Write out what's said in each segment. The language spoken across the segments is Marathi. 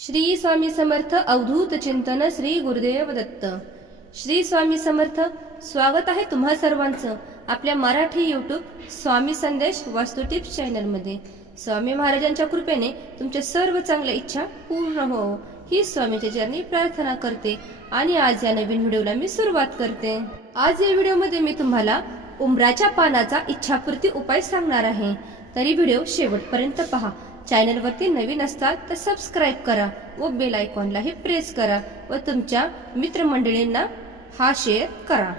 श्री स्वामी समर्थ अवधूत चिंतन श्री गुरुदेव दत्त. श्री स्वामी समर्थ स्वागत आहे तुम्हा सर्वांचं आपल्या मराठी युट्यूब स्वामी संदेश वास्तू टिप्स चॅनलमध्ये. स्वामी महाराजांच्या कृपेने तुमच्या सर्व चांगल्या इच्छा पूर्ण हो. ही स्वामीच्या चरणी प्रार्थना करते आणि आज या नवीन व्हिडिओला मी सुरुवात करते. आज या व्हिडिओमध्ये मी तुम्हाला उमराच्या पानाचा इच्छापूर्ती उपाय सांगणार आहे. तरी व्हिडिओ शेवटपर्यंत पहा. चॅनलवरती नवीन असतात तर सबस्क्राईब करा व बेल आयकॉनलाही प्रेस करा व तुमच्या मित्रमंडळींना हा शेअर करा.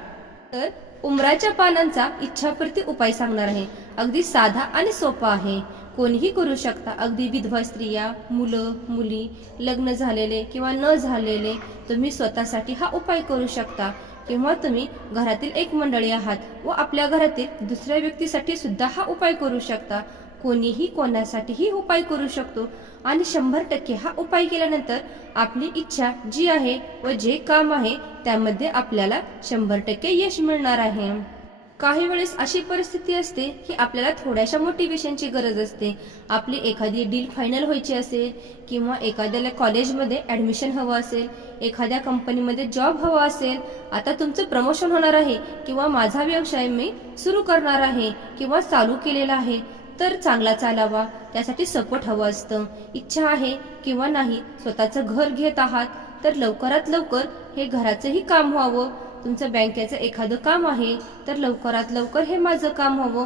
तर उमराच्या पानांचा इच्छापूर्ती उपाय सांगणार आहे. अगदी साधा आणि सोपा आहे. कोणीही करू शकता. अगदी विधवा स्त्रिया मुलं मुली लग्न झालेले किंवा न झालेले तुम्ही स्वतःसाठी हा उपाय करू शकता. किंवा तुम्ही घरातील एक मंडळी आहात व आपल्या घरातील दुसऱ्या व्यक्तीसाठी सुद्धा हा उपाय करू शकता. कोणीही कोणासाठीही उपाय करू शकतो. आणि शंभर टक्के हा उपाय केल्यानंतर आपली इच्छा जी आहे व जे काम आहे त्यामध्ये आपल्याला शंभर टक्के यश मिळणार आहे. काही वेळेस अशी परिस्थिती असते की आपल्याला थोड्याशा मोटिवेशनची गरज असते. आपली एखादी डील फायनल व्हायची असेल किंवा एखाद्याला कॉलेजमध्ये ॲडमिशन हवं असेल एखाद्या कंपनीमध्ये जॉब हवा असेल आता तुमचं प्रमोशन होणार आहे किंवा माझा व्यवसाय मी सुरू करणार आहे किंवा चालू केलेला आहे तर चांगला चालावा त्यासाठी सपोर्ट हवं असतं. इच्छा आहे किंवा नाही स्वतःचं घर घेत आहात तर लवकरात लवकर हे घराचंही काम व्हावं. तुमचं बँकेचं एखादं काम आहे तर लवकरात लवकर हे माझं काम व्हावं.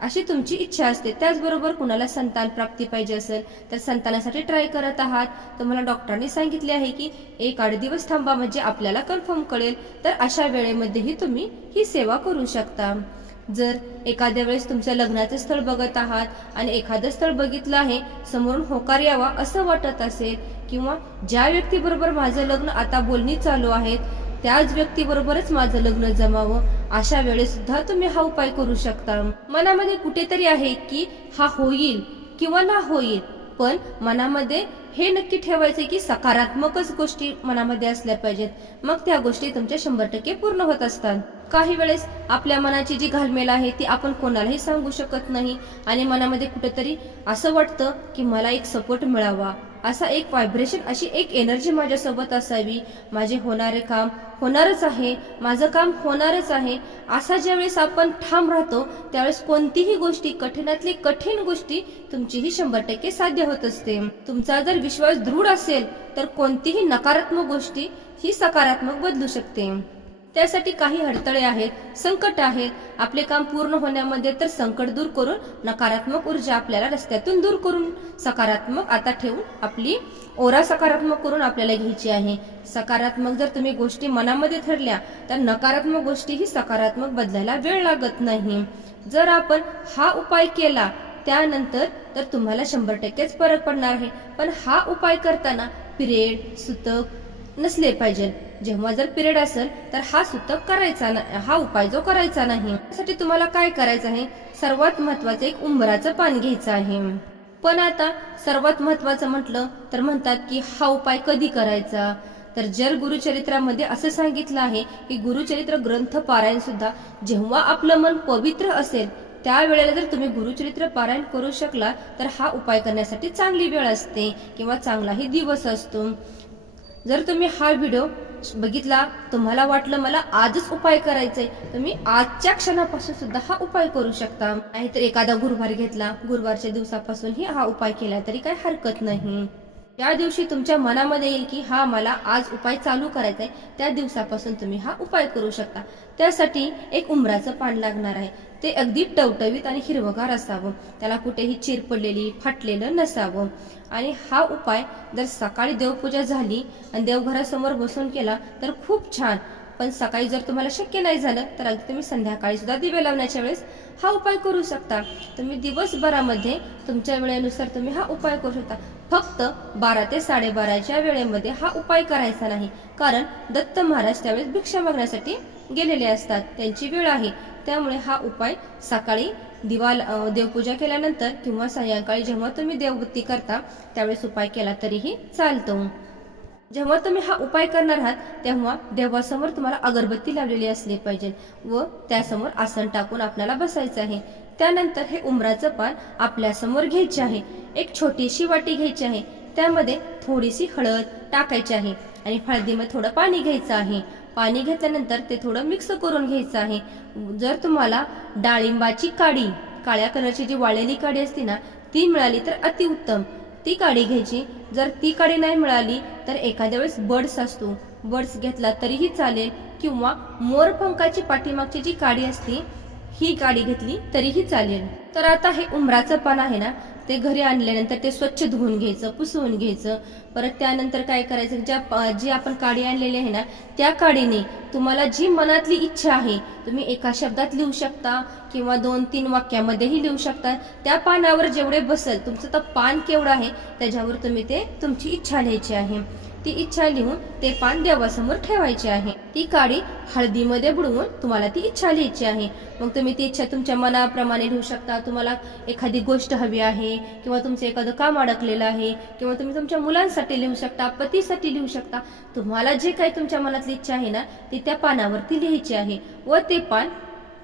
अशी तुमची इच्छा असते. त्याचबरोबर कुणाला संतान प्राप्ती पाहिजे असेल तर संतानासाठी ट्राय करत आहात. तुम्हाला डॉक्टरांनी सांगितले आहे की एक आठ दिवस थांबा म्हणजे आपल्याला कन्फर्म कळेल. तर अशा वेळेमध्येही तुम्ही ही सेवा करू शकता. जर एखाद्या वेळेस तुमच्या लग्नाचं स्थळ बघत आहात आणि एखादं स्थळ बघितलं आहे समोरून होकार यावा असं वाटत असेल किंवा ज्या व्यक्तीबरोबर माझं लग्न आता बोलणी चालू आहेत त्याच व्यक्तीबरोबरच माझं लग्न जमावं अशा वेळेस सुद्धा तुम्ही हा उपाय करू शकता. मनामध्ये कुठेतरी आहे की हा होईल किंवा ना होईल पण मनामध्ये हे नक्की ठेवायचे की सकारात्मकच गोष्टी मनामध्ये असल्या पाहिजेत. मग त्या गोष्टी तुमच्या शंभर टक्के पूर्ण होत असतात. काही वेळेस आपल्या मनाची जी घालमेल आहे ती आपण कोणालाही सांगू शकत नाही. आणि मनामध्ये कुठेतरी असं वाटतं की मला एक सपोर्ट मिळावा. असा एक व्हायब्रेशन अशी एक एनर्जी माझ्यासोबत असावी. माझे होणारे काम होणारच आहे. माझं काम होणारच आहे. असा ज्यावेळेस आपण ठाम राहतो त्यावेळेस कोणतीही गोष्टी कठीणातली कठीण गोष्टी तुमचीही शंभर टक्के साध्य होत असते. तुमचा जर विश्वास दृढ असेल तर कोणतीही नकारात्मक गोष्टी ही सकारात्मक बदलू शकते. त्यासाठी काही अडथळे आहेत संकट आहेत आपले काम पूर्ण होण्यामध्ये तर संकट दूर करून नकारात्मक ऊर्जा आपल्याला रस्त्यातून दूर करून सकारात्मक आता ठेवून आपली ओरा सकारात्मक करून आपल्याला घ्यायची आहे. सकारात्मक जर तुम्ही गोष्टी मनामध्ये ठरल्या तर नकारात्मक गोष्टी ही सकारात्मक बदलायला वेळ लागत नाही. जर आपण हा उपाय केला त्यानंतर तर तुम्हाला शंभर टक्केच फरक पडणार आहे. पण हा उपाय करताना पिरियड सुतक नसले पाहिजे. जेव्हा जर पिरियड असेल तर हा सुतक करायचा ना हा उपाय जो करायचा नाही. त्यासाठी तुम्हाला काय करायचं आहे? सर्वात महत्वाचं एक उंबराचं पान घ्यायचं आहे. पण आता सर्वात महत्वाचं म्हटलं तर म्हणतात की हा उपाय कधी करायचा? तर जर गुरुचरित्रामध्ये असं सांगितलं आहे की गुरुचरित्र ग्रंथ पारायण सुद्धा जेव्हा आपलं मन पवित्र असेल त्यावेळेला जर तुम्ही गुरुचरित्र पारायण करू शकला तर हा उपाय करण्यासाठी चांगली वेळ असते किंवा चांगलाही दिवस असतो. जर तुम्ही हा व्हिडिओ बघितला तुम्हाला वाटलं मला आजच उपाय करायचंय तुम्ही आजच्या क्षणापासून सुद्धा हा उपाय करू शकता. नाहीतर एखादा गुरुवार घेतला गुरुवारच्या दिवसापासूनही हा उपाय केला तरी काही हरकत नाही. त्या दिवशी तुमच्या मनामध्ये येईल की हा मला आज उपाय चालू करायचा आहे त्या दिवसापासून तुम्ही हा उपाय करू शकता. त्यासाठी एक उमराचं पान लागणार आहे. ते अगदी टवटवीत आणि हिरवगार असावं. त्याला कुठेही चिर पडलेली फाटलेलं नसावं. आणि हा उपाय जर सकाळी देवपूजा झाली आणि देवघरासमोर बसून केला तर खूप छान. पण सकाळी जर तुम्हाला शक्य नाही झालं तर अगदी तुम्ही संध्याकाळी सुद्धा दिवे लावण्याच्या वेळेस हा उपाय करू शकता. तुम्ही दिवसभरामध्ये तुमच्या वेळेनुसार तुम्ही हा उपाय करू शकता. फक्त बारा ते साडेबाराच्या वेळेमध्ये हा उपाय करायचा नाही. कारण दत्त महाराज त्यावेळेस भिक्षा मागण्यासाठी गेलेले असतात. त्यांची वेळ आहे. त्यामुळे हा उपाय सकाळी दिवाल देवपूजा केल्यानंतर किंवा सायंकाळी जेव्हा तुम्ही देवबत्ती करता त्यावेळेस उपाय केला तरीही चालतो. जेव्हा तुम्ही हा उपाय करणार आहात तेव्हा देवासमोर तुम्हाला अगरबत्ती लावलेली असली पाहिजे व त्यासमोर आसन टाकून आपल्याला बसायचं आहे. त्यानंतर हे उमराचं पान आपल्यासमोर घ्यायचे आहे. एक छोटीशी वाटी घ्यायची आहे. त्यामध्ये थोडीशी हळद टाकायची आहे आणि हळदीमध्ये थोडं पाणी घ्यायचं आहे. पाणी घेतल्यानंतर ते थोडं मिक्स करून घ्यायचं आहे. जर तुम्हाला डाळिंबाची काडी काळ्या कलरची जी वाळलेली काडी असते ना ती मिळाली तर अतिउत्तम ती काडी घ्यायची. जर ती काडी नाही मिळाली तर एखाद्या वेळेस बड्स असतो. बड्स घेतला तरीही चालेल किंवा मोरपंखाची पाठीमागची जी काडी असते ही काडी घेतली तरीही चालेल. तर आता हे उमराचं पान आहे ना ते घरी आणल्यानंतर ते स्वच्छ धुवून घ्यायचं पुसवून घ्यायचं. परत त्यानंतर काय करायचं ज्या जी आपण काडी आणलेली आहे ना त्या काडीने तुम्हाला जी मनातली इच्छा आहे तुम्ही एका शब्दात लिहू शकता किंवा दोन तीन वाक्यामध्येही लिहू शकता. त्या पानावर जेवढे बसेल तुमचं तर पान केवढं आहे त्याच्यावर तुम्ही ते तुमची इच्छा लिहायची आहे. ती इच्छा लिहून ते पान देवासमोर ठेवायचे आहे. ती काडी हळदीमध्ये बुडवून तुम्हाला ती इच्छा लिहायची आहे. मग तुम्ही ती इच्छा तुमच्या मनाप्रमाणे लिहू शकता. तुम्हाला एखादी गोष्ट हवी आहे किंवा तुमचं एखादं काम अडकलेलं आहे किंवा तुम्ही तुमच्या मुलांसाठी लिहू शकता पतीसाठी लिहू शकता. तुम्हाला जे काही तुमच्या मनातली इच्छा आहे ना ती त्या पानावरती लिहायची आहे व ते पान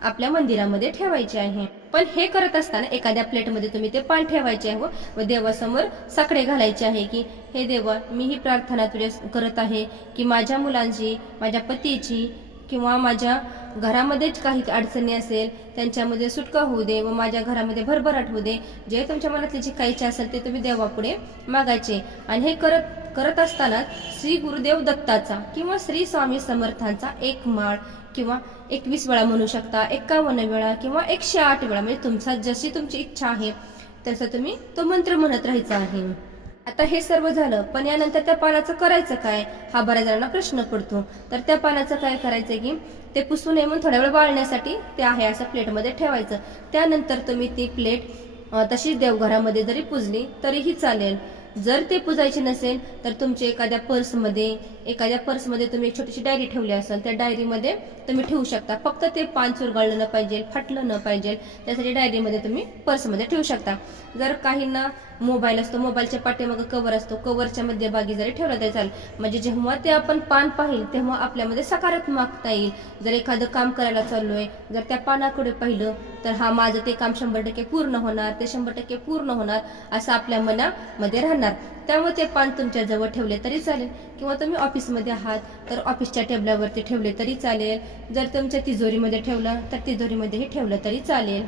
आपल्या मंदिरामध्ये ठेवायचे आहे. पण हे करत असताना एखाद्या प्लेटमध्ये तुम्ही ते पान ठेवायचे आहे व- व देवासमोर साकडे घालायचे आहे की हे देवा मी ही प्रार्थना तुझ्या करत आहे की माझ्या मुलांची माझ्या पतीची किंवा माझ्या घरामध्येच काही अडचणी असेल त्यांच्यामध्ये सुटका होऊ दे व माझ्या घरामध्ये भरभराट होऊ दे जे तुमच्या मनातली जी काही इच्छा असेल ते तुम्ही देवापुढे मागायचे. आणि हे करत करत असताना श्री गुरुदेव दत्ताचा किंवा श्री स्वामी समर्थांचा एक माळ किंवा एकवीस वेळा म्हणू शकता एकावन्न वेळा किंवा एकशे आठ वेळा म्हणजे तुमचा जशी तुमची इच्छा आहे तसं तुम्ही तो मंत्र म्हणत राहायचा आहे. आता हे सर्व झालं पण यानंतर त्या पानाचं करायचं काय? हा बऱ्याच जणांना प्रश्न पडतो. तर त्या पानाचं काय करायचं की ते पुसू नये म्हणून थोड्या वेळ वाळण्यासाठी ते आहे असं प्लेटमध्ये ठेवायचं. त्यानंतर तुम्ही ती प्लेट तशी तशीच देवघरामध्ये जरी पुजली तरीही चालेल. जर ते पुजायचे नसेल तर तुमच्या एखाद्या पर्समध्ये एखाद्या पर्समध्ये तुम्ही छोटीशी डायरी ठेवली असेल त्या डायरीमध्ये तुम्ही ठेवू शकता. फक्त ते पान चुरगाळलं न पाहिजे फाटलं न पाहिजे त्यासाठी डायरीमध्ये तुम्ही पर्समध्ये ठेवू शकता. जर काहींना मोबाईल असतो मोबाईलच्या पाठीमागं कवर असतो कवरच्या मध्यभागी जरी ठेवला तरी चालेल. म्हणजे जेव्हा ते आपण पान पाहिल तेव्हा आपल्यामध्ये सकारात्मकता येईल. जर एखादं काम करायला चाललोय जर त्या पानाकडे पाहिलं तर हा माझं ते काम शंभर टक्के पूर्ण होणार ते शंभर टक्के पूर्ण होणार असं आपल्या मनामध्ये राहणार. त्यामुळे ते पान तुमच्या जवळ ठेवले तरी चालेल. किंवा तुम्ही ऑफिसमध्ये आहात तर ऑफिसच्या टेबलावरती ठेवले तरी चालेल. जर तुमच्या तिजोरीमध्ये ठेवलं तर तिजोरीमध्येही ठेवलं तरी चालेल.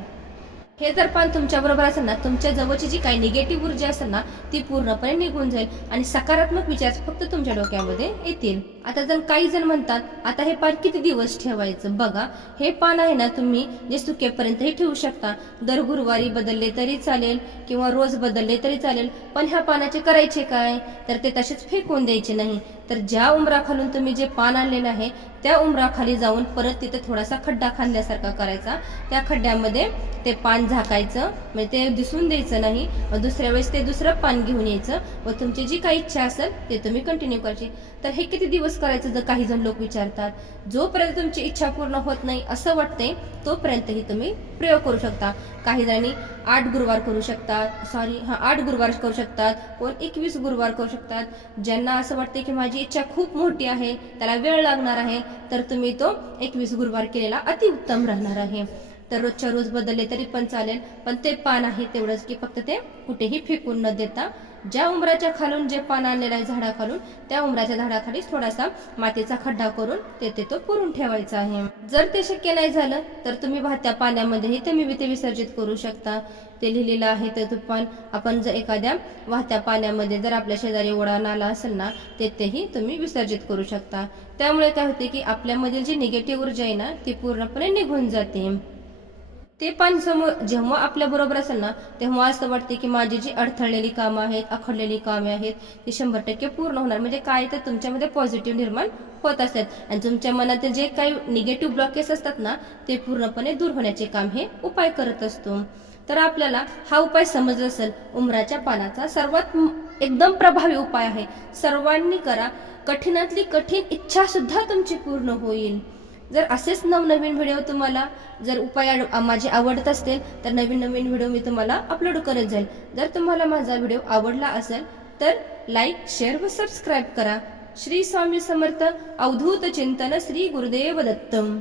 हे जर पान तुमच्या बरोबर असेल ना तुमच्या जवळची जी काही निगेटिव्ह ऊर्जा असेल ना ती पूर्णपणे निघून जाईल आणि सकारात्मक विचार फक्त तुमच्या डोक्यामध्ये येतील. आता जर काही जण म्हणतात आता हे पान किती दिवस ठेवायचं? बघा हे पान आहे ना तुम्ही जे सुकेपर्यंतही ठेवू शकता. दर गुरुवारी बदलले तरी चालेल किंवा रोज बदलले तरी चालेल पण ह्या पानाचे करायचे काय? तर ते तसेच फेकून द्यायचे नाही. तर ज्या उमराखालून तुम्ही जे पान आणलेलं आहे त्या उमराखाली जाऊन परत तिथे थोडासा खड्डा खाल्ल्यासारखा करायचा. त्या खड्ड्यामध्ये ते पान झाकायचं म्हणजे ते दिसून द्यायचं नाही दुसऱ्या वेळेस ते दुसरं पान घेऊन यायचं. व तुमची जी काही इच्छा असेल ते तुम्ही कंटिन्यू करायची. तर हे किती दिवस करायचं जर काही जण लोक विचारतात? जोपर्यंत तुमची इच्छा पूर्ण होत नाही असं वाटते तोपर्यंतही तुम्ही प्रयोग करू शकता. काही जणांनी आठ गुरुवार करू शकतात सॉरी हा आठ गुरुवार करू शकतात कोण एकवीस गुरुवार करू शकतात. ज्यांना असं वाटते की माझी इच्छा खूप मोठी आहे त्याला वेळ लागणार आहे तर तुम्ही तो एकवीस गुरुवार केलेला अतिउत्तम राहणार आहे. तर रोजच्या रोज बदलले तरी पण चालेल. पण ते पान आहे तेवढंच की फक्त ते कुठेही फेकून न देता ज्या उमराच्या खालून जे पान आणलेलं आहे झाडाखालून त्या उमराच्या झाडाखाली थोडासा मातीचा खड्डा करून तेथे तो पुरून ठेवायचा आहे. जर ते शक्य नाही झालं तर तुम्ही वाहत्या पाण्यामध्येही तुम्ही ते विसर्जित करू शकता. ते लिहिलेलं आहे ते तुपान आपण जर एखाद्या वाहत्या पाण्यामध्ये जर आपल्या शेजारी ओढा नाला असेल ना तेथेही तुम्ही विसर्जित करू शकता. त्यामुळे काय होते की आपल्यामधील जी निगेटिव्ह ऊर्जा आहे ना ती पूर्णपणे निघून जाते. ते पान समोर जेव्हा आपल्या बरोबर असेल ना तेव्हा असं वाटते की माझी जी अडथळलेली कामं आहेत अखडलेली कामे आहेत ती शंभर टक्के पूर्ण होणार. म्हणजे काय तर तुमच्यामध्ये पॉझिटिव्ह निर्माण होत असतात आणि तुमच्या मनातील जे काही निगेटिव्ह ब्लॉकेज असतात ना ते पूर्णपणे दूर होण्याचे काम हे उपाय करत असतो. तर आपल्याला हा उपाय समजला असेल उमराच्या पानाचा सर्वात एकदम प्रभावी उपाय आहे. सर्वांनी करा. कठीणातली कठीण इच्छा सुद्धा तुमची पूर्ण होईल. जर असेच नवनवीन व्हिडिओ तुम्हाला जर उपाय आड- माझे आवडत असतील तर नवीन नवीन व्हिडिओ मी तुम्हाला अपलोड करत जाईल. जर तुम्हाला माझा व्हिडिओ आवडला असेल तर लाईक शेअर व सबस्क्राईब करा. श्री स्वामी समर्थ अवधूत चिंतन श्री गुरुदेव दत्तम.